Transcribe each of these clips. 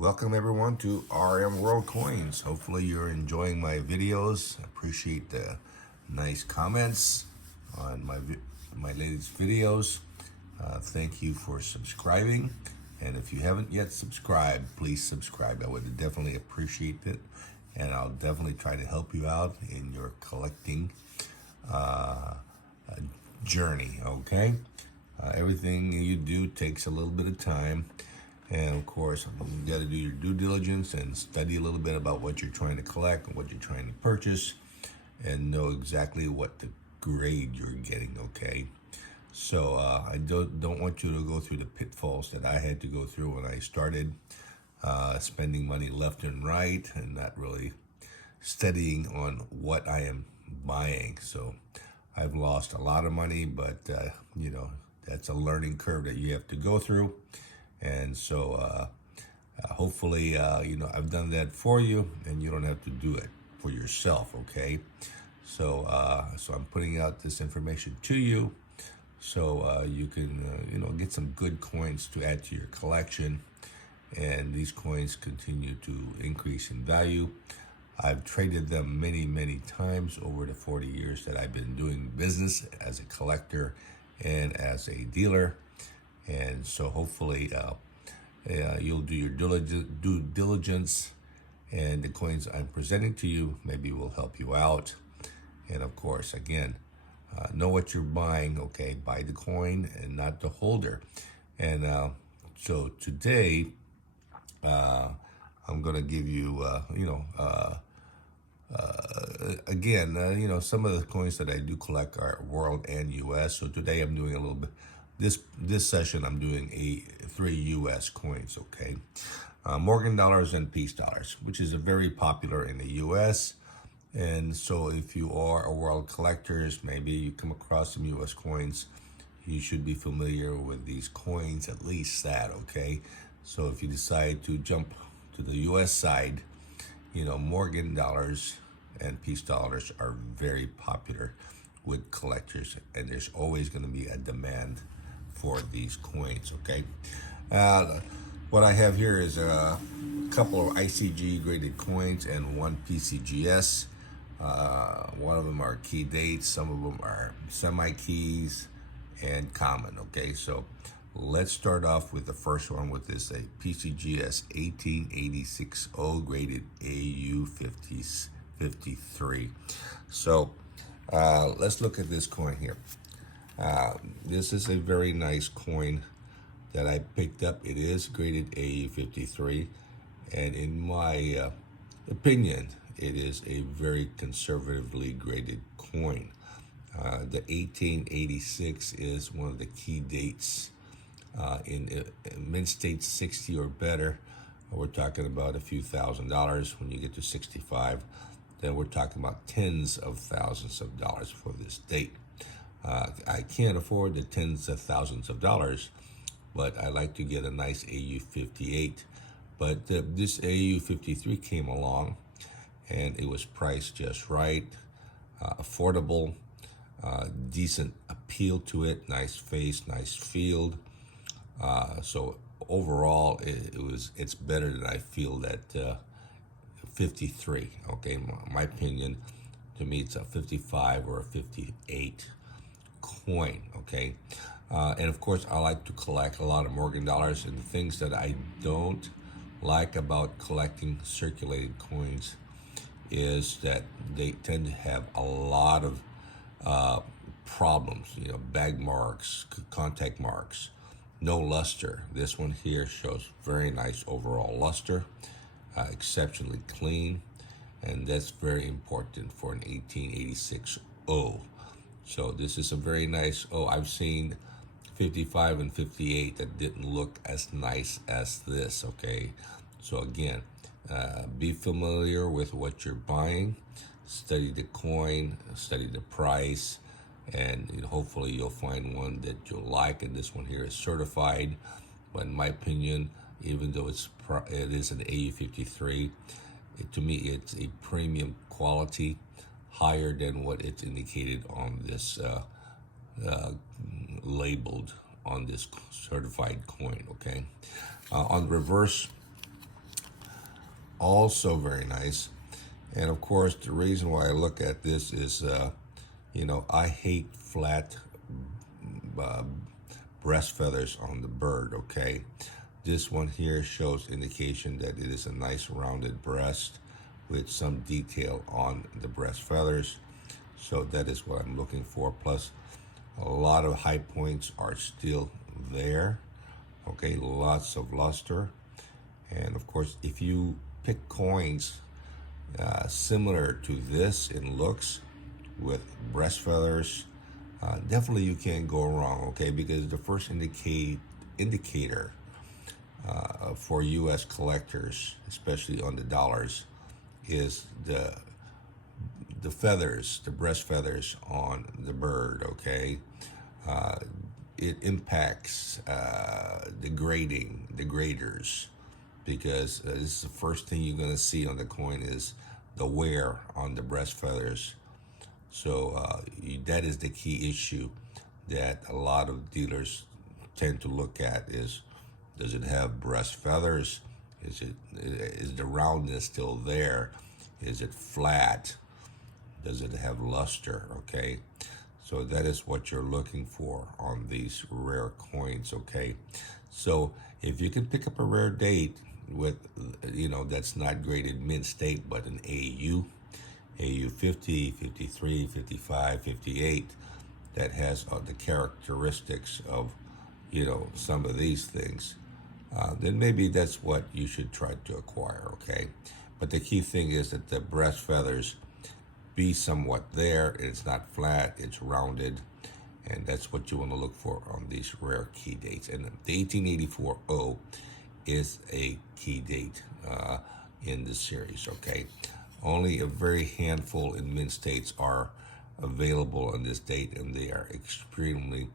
Welcome everyone to Rmworldcoins. Hopefully you're enjoying my videos. Appreciate the nice comments on my latest videos. Thank you for subscribing. And if you haven't yet subscribed, please subscribe. I would definitely appreciate it. And I'll definitely try to help you out in your collecting journey, okay? Everything you do takes a little bit of time. And of course, you got to do your due diligence and study a little bit about what you're trying to collect and what you're trying to purchase and know exactly what the grade you're getting, okay? So I don't want you to go through the pitfalls that I had to go through when I started spending money left and right and not really studying on what I am buying. So I've lost a lot of money, but that's a learning curve that you have to go through. And so hopefully, I've done that for you and you don't have to do it for yourself, okay? So so I'm putting out this information to you so you can, get some good coins to add to your collection. And these coins continue to increase in value. I've traded them many, many times over the 40 years that I've been doing business as a collector and as a dealer. And so hopefully you'll do your due diligence, and the coins I'm presenting to you maybe will help you out. And of course, again, know what you're buying, okay? Buy the coin and not the holder. And so today, I'm going to give you, again, some of the coins that I do collect are world and U.S. So today I'm doing a little bit. This session I'm doing 3 U.S. coins, okay? Morgan dollars and peace dollars, which is very popular in the U.S. And so if you are a world collectors, maybe you come across some U.S. coins, you should be familiar with these coins, at least that, okay? So if you decide to jump to the U.S. side, Morgan dollars and peace dollars are very popular with collectors, and there's always going to be a demand for these coins, okay? What I have here is a couple of ICG graded coins and one PCGS. One of them are key dates, some of them are semi-keys and common, okay? So let's start off with the first one, with this a PCGS 18860 graded AU 53. So let's look at this coin here. This is a very nice coin that I picked up. It is graded AU53, and in my opinion, it is a very conservatively graded coin. The 1886 is one of the key dates in mint state 60 or better. We're talking about a few $1,000s. When you get to 65, then we're talking about tens of thousands of dollars for this date. I can't afford the tens of thousands of dollars, but I like to get a nice AU58. But this AU53 came along, and it was priced just right, affordable, decent appeal to it, nice face, nice field. So overall, it's better than I feel that 53. Okay, my opinion, to me, it's a 55 or a 58 coin. Okay, and of course, I like to collect a lot of Morgan dollars. And the things that I don't like about collecting circulated coins is that they tend to have a lot of problems. Bag marks, contact marks, no luster. This one here shows very nice overall luster, exceptionally clean, and that's very important for an 1886 O. So this is a very nice O. I've seen 55 and 58 that didn't look as nice as this, okay? So again, be familiar with what you're buying, study the coin, study the price, and hopefully you'll find one that you'll like. And this one here is certified, but in my opinion, even though it is an AU53, to me it's a premium quality, higher than what it's indicated on this labeled on this certified coin, okay? On the reverse, also very nice. And of course, the reason why I look at this is, I hate flat uh, breast feathers on the bird, okay? This one here shows indication that it is a nice rounded breast with some detail on the breast feathers. So that is what I'm looking for. Plus, a lot of high points are still there, okay? Lots of luster. And of course, if you pick coins similar to this in looks with breast feathers, definitely you can't go wrong, okay? Because the first indicator for U.S. collectors, especially on the dollars, is the feathers, the breast feathers on the bird, okay? Uh, it impacts the graders, because this is the first thing you're going to see on the coin is the wear on the breast feathers. So that is the key issue that a lot of dealers tend to look at is, does it have breast feathers? Is the roundness still there? Is it flat? Does it have luster? Okay, so that is what you're looking for on these rare coins. Okay, so if you can pick up a rare date with, that's not graded mint state but an AU 50, 53, 55, 58, that has the characteristics of, some of these things, then maybe that's what you should try to acquire, okay? But the key thing is that the breast feathers be somewhat there. It's not flat, it's rounded, and that's what you want to look for on these rare key dates. And the 1884 O is a key date in the series, okay? Only a very handful in mint states are available on this date, and they are extremely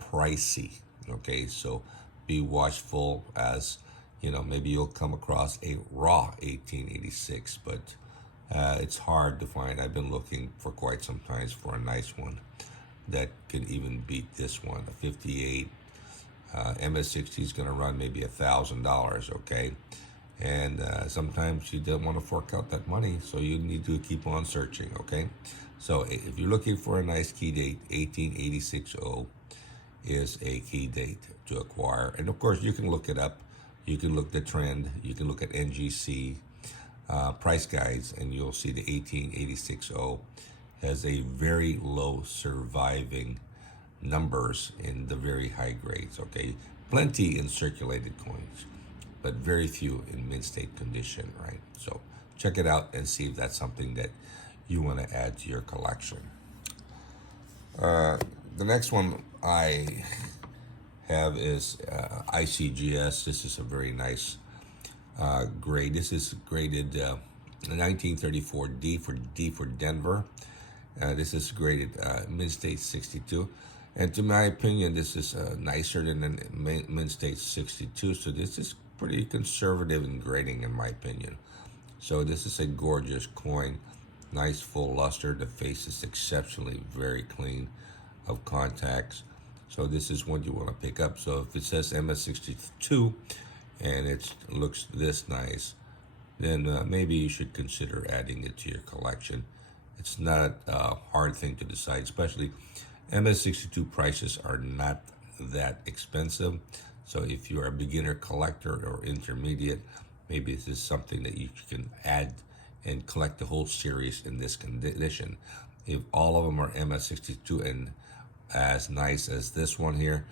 pricey, okay? So be watchful, as maybe you'll come across a raw 1886, but it's hard to find. I've been looking for quite some time for a nice one that can even beat this one. A 58 MS60 is going to run maybe $1,000, okay? And sometimes you don't want to fork out that money, so you need to keep on searching, okay? So if you're looking for a nice key date, 1886O is a key date to acquire. And of course, you can look it up. You can look the trend. You can look at NGC price guides, and you'll see the 1886O has a very low surviving numbers in the very high grades, okay? Plenty in circulated coins, but very few in mint state condition, right? So check it out and see if that's something that you want to add to your collection. The next one I have is ICGS. This is a very nice grade. This is graded 1934 D for Denver. This is graded mint state 62. And to my opinion, this is nicer than the mint state 62. So this is pretty conservative in grading, in my opinion. So this is a gorgeous coin. Nice full luster. The face is exceptionally very clean of contacts. So this is what you want to pick up. So if it says MS62 and it looks this nice, then maybe you should consider adding it to your collection. It's not a hard thing to decide, especially MS62 prices are not that expensive. So if you're a beginner collector or intermediate, maybe this is something that you can add and collect the whole series in this condition. If all of them are MS62 and as nice as this one here,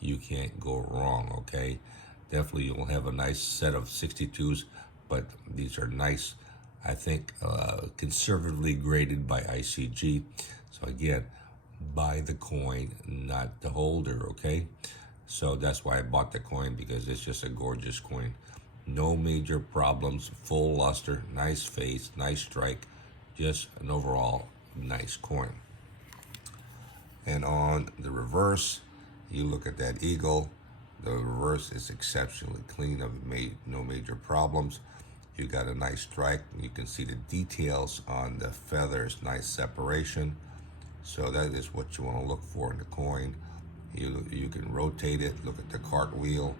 you can't go wrong, okay? Definitely you'll have a nice set of 62s, but these are nice, I think, conservatively graded by ICG. So again, buy the coin, not the holder, okay? So that's why I bought the coin, because it's just a gorgeous coin. No major problems, full luster, nice face, nice strike, just an overall nice coin. And on the reverse, you look at that eagle. The reverse is exceptionally clean, no major problems. You got a nice strike. You can see the details on the feathers, nice separation. So that is what you want to look for in the coin. You can rotate it, look at the cartwheel.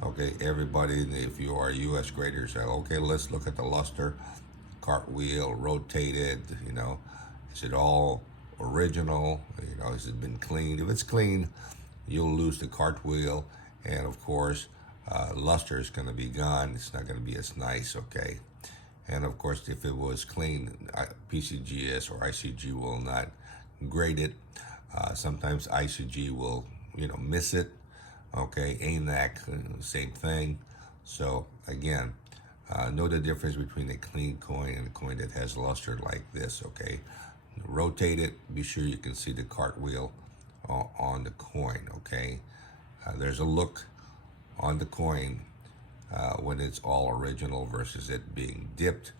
Okay, everybody, if you are a U.S. grader, say, okay, let's look at the luster, cartwheel, rotated, is it all original? Has it been cleaned? If it's clean, you'll lose the cartwheel, and of course, luster is going to be gone. It's not going to be as nice, okay? And of course, if it was clean, PCGS or ICG will not grade it. Sometimes ICG will, miss it. Okay, ANAC, same thing. So again, know the difference between a clean coin and a coin that has luster like this. Okay, rotate it. Be sure you can see the cartwheel on the coin. Okay, there's a look on the coin when it's all original versus it being dipped,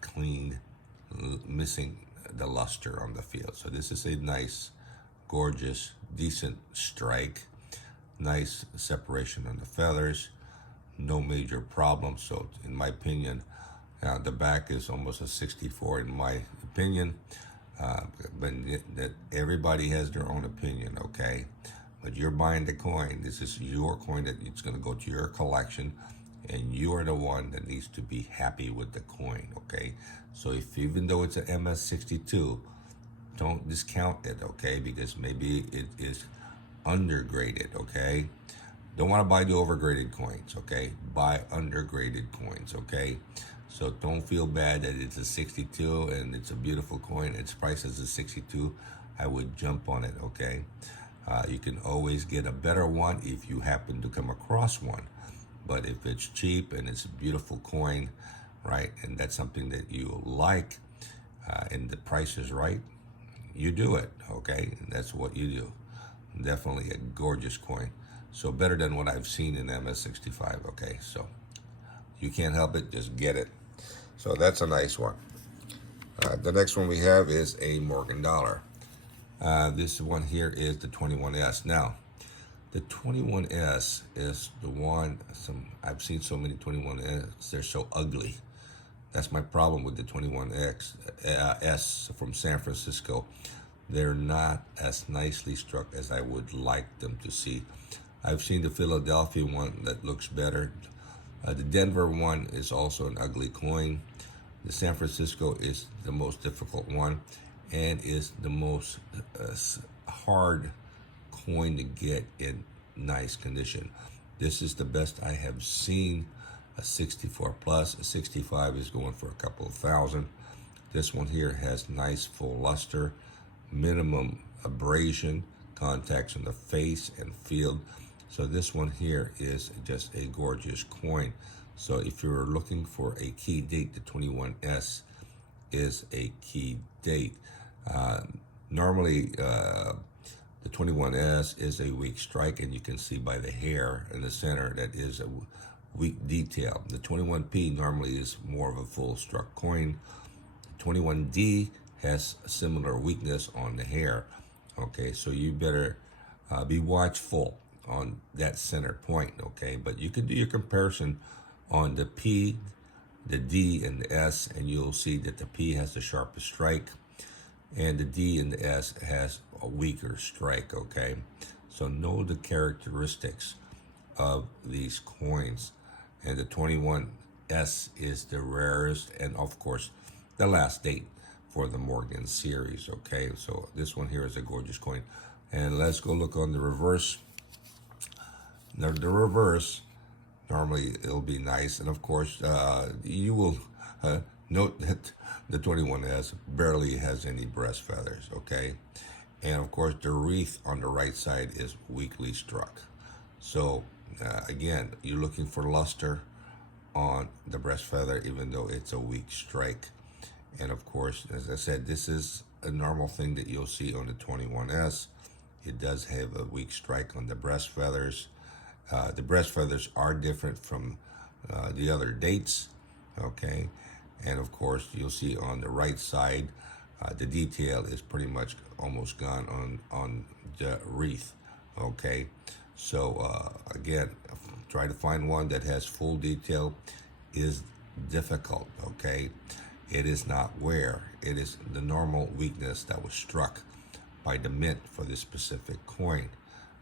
cleaned, missing the luster on the field. So this is a nice, gorgeous, decent strike. Nice separation on the feathers, no major problems. So in my opinion, the back is almost a 64 in my opinion. But that everybody has their own opinion, okay? But you're buying the coin. This is your coin that it's going to go to your collection, and you are the one that needs to be happy with the coin, okay? So if even though it's an MS62, don't discount it, okay? Because maybe it is undergraded, okay? Don't want to buy the overgraded coins, okay? Buy undergraded coins, okay? So don't feel bad that it's a 62 and it's a beautiful coin. Its price is a 62. I would jump on it, okay? You can always get a better one if you happen to come across one. But if it's cheap and it's a beautiful coin, right, and that's something that you like, and the price is right, you do it, okay? And that's what you do. Definitely a gorgeous coin. So better than what I've seen in MS65, okay? So you can't help it, just get it. So that's a nice one. The next one we have is a Morgan dollar. This one here is the 21S. Now, the 21S is the one, I've seen so many 21S, they're so ugly. That's my problem with the 21S from San Francisco. They're not as nicely struck as I would like them to see. I've seen the Philadelphia one that looks better. The Denver one is also an ugly coin. The San Francisco is the most difficult one and is the most hard coin to get in nice condition. This is the best I have seen, a 64 plus. A 65 is going for a couple of thousand. This one here has nice full luster, minimum abrasion, contacts on the face and field. So this one here is just a gorgeous coin. So if you're looking for a key date, the 21S is a key date. Normally, the 21S is a weak strike, and you can see by the hair in the center that is a weak detail. The 21P normally is more of a full struck coin. 21D has a similar weakness on the hair. Okay, so you better be watchful on that center point, okay? But you can do your comparison on the P, the D, and the S, and you'll see that the P has the sharpest strike, and the D and the S has a weaker strike, okay? So know the characteristics of these coins. And the 21S is the rarest, and of course, the last date for the Morgan series, okay? So this one here is a gorgeous coin. And let's go look on the reverse. Now, the reverse, normally it'll be nice. And of course, you will note that the 21S barely has any breast feathers, okay? And of course, the wreath on the right side is weakly struck. So again, you're looking for luster on the breast feather, even though it's a weak strike. And of course, as I said, this is a normal thing that you'll see on the 21S. It does have a weak strike on the breast feathers. The breast feathers are different from the other dates, okay? And of course, you'll see on the right side, the detail is pretty much almost gone on the wreath, okay? So again, try to find one that has full detail is difficult, okay? It is not wear. It is the normal weakness that was struck by the mint for this specific coin.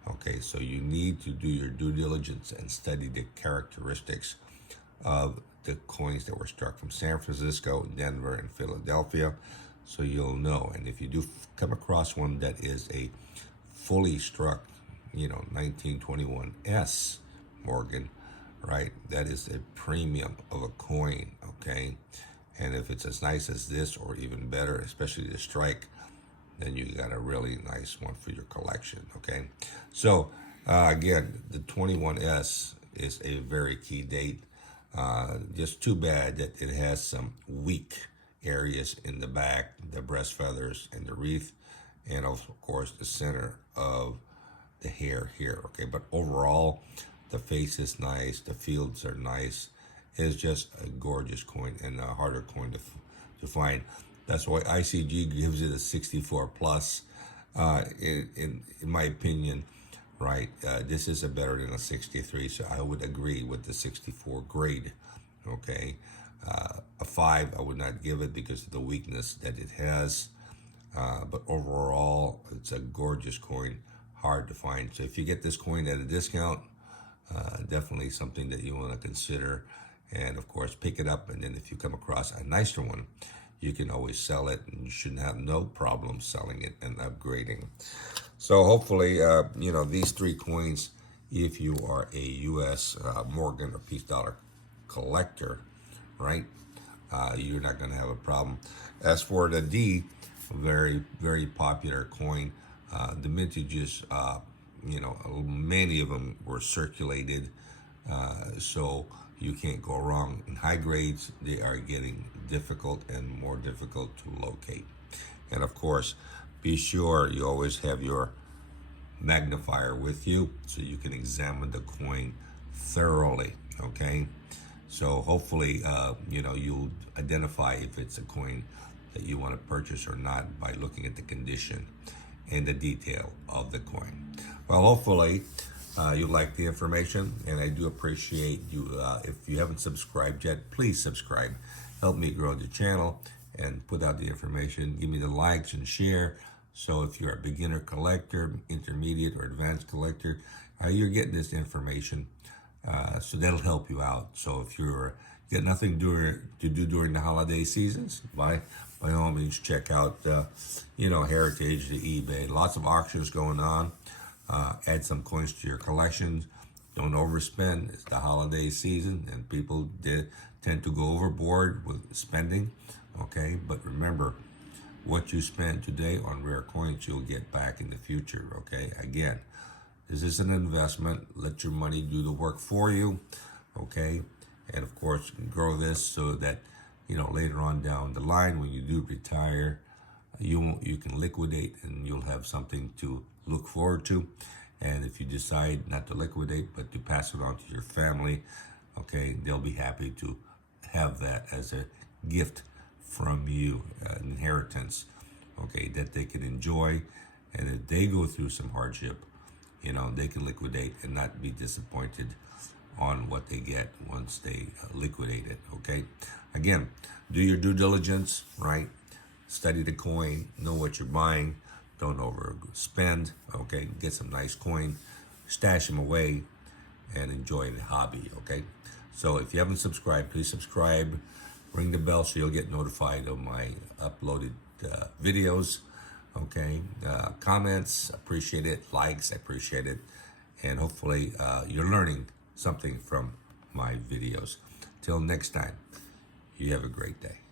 Okay, so you need to do your due diligence and study the characteristics of the coins that were struck from San Francisco, Denver, and Philadelphia, so you'll know. And if you do come across one that is a fully struck, 1921S Morgan, right? That is a premium of a coin, okay? And if it's as nice as this or even better, especially the strike, then you got a really nice one for your collection, okay? So, again, the 21S is a very key date. Just too bad that it has some weak areas in the back, the breast feathers and the wreath, and of course the center of the hair here, okay? But overall, the face is nice, the fields are nice. It's just a gorgeous coin and a harder coin to find. That's why ICG gives it a 64 plus. In my opinion, right? This is a better than a 63, so I would agree with the 64 grade. Okay, a 5 I would not give it because of the weakness that it has. But overall, it's a gorgeous coin, hard to find. So if you get this coin at a discount, definitely something that you want to consider. And of course, pick it up. And then if you come across a nicer one, you can always sell it, and you shouldn't have no problem selling it and upgrading. So hopefully, these three coins, if you are a U.S. Morgan or peace dollar collector, right, you're not going to have a problem. As for the D, very, very popular coin. The mintages, many of them were circulated, so you can't go wrong. In high grades, they are getting difficult and more difficult to locate. And of course, be sure you always have your magnifier with you so you can examine the coin thoroughly, okay? So hopefully, you'll identify if it's a coin that you want to purchase or not by looking at the condition and the detail of the coin. Well, hopefully, you like the information, and I do appreciate you. If you haven't subscribed yet, please subscribe. Help me grow the channel and put out the information. Give me the likes and share. So if you're a beginner collector, intermediate, or advanced collector, you're getting this information. So that'll help you out. So if you're got nothing to do during the holiday seasons, by all means check out Heritage, the eBay. Lots of auctions going on. Add some coins to your collections. Don't overspend. It's the holiday season, and people tend to go overboard with spending. Okay, but remember, what you spend today on rare coins, you'll get back in the future. Okay, again, this is an investment. Let your money do the work for you. Okay, and of course, grow this so that later on down the line, when you do retire, you can liquidate and you'll have something to look forward to. And if you decide not to liquidate but to pass it on to your family, okay, they'll be happy to have that as a gift from you, an inheritance, okay, that they can enjoy. And if they go through some hardship, they can liquidate and not be disappointed on what they get once they liquidate it, okay? Again, do your due diligence, right? Study the coin, know what you're buying, don't overspend, okay? Get some nice coin, stash them away, and enjoy the hobby, okay? So if you haven't subscribed, please subscribe, ring the bell so you'll get notified of my uploaded videos, okay? Comments, appreciate it. Likes, appreciate it. And hopefully you're learning something from my videos. Till next time, you have a great day.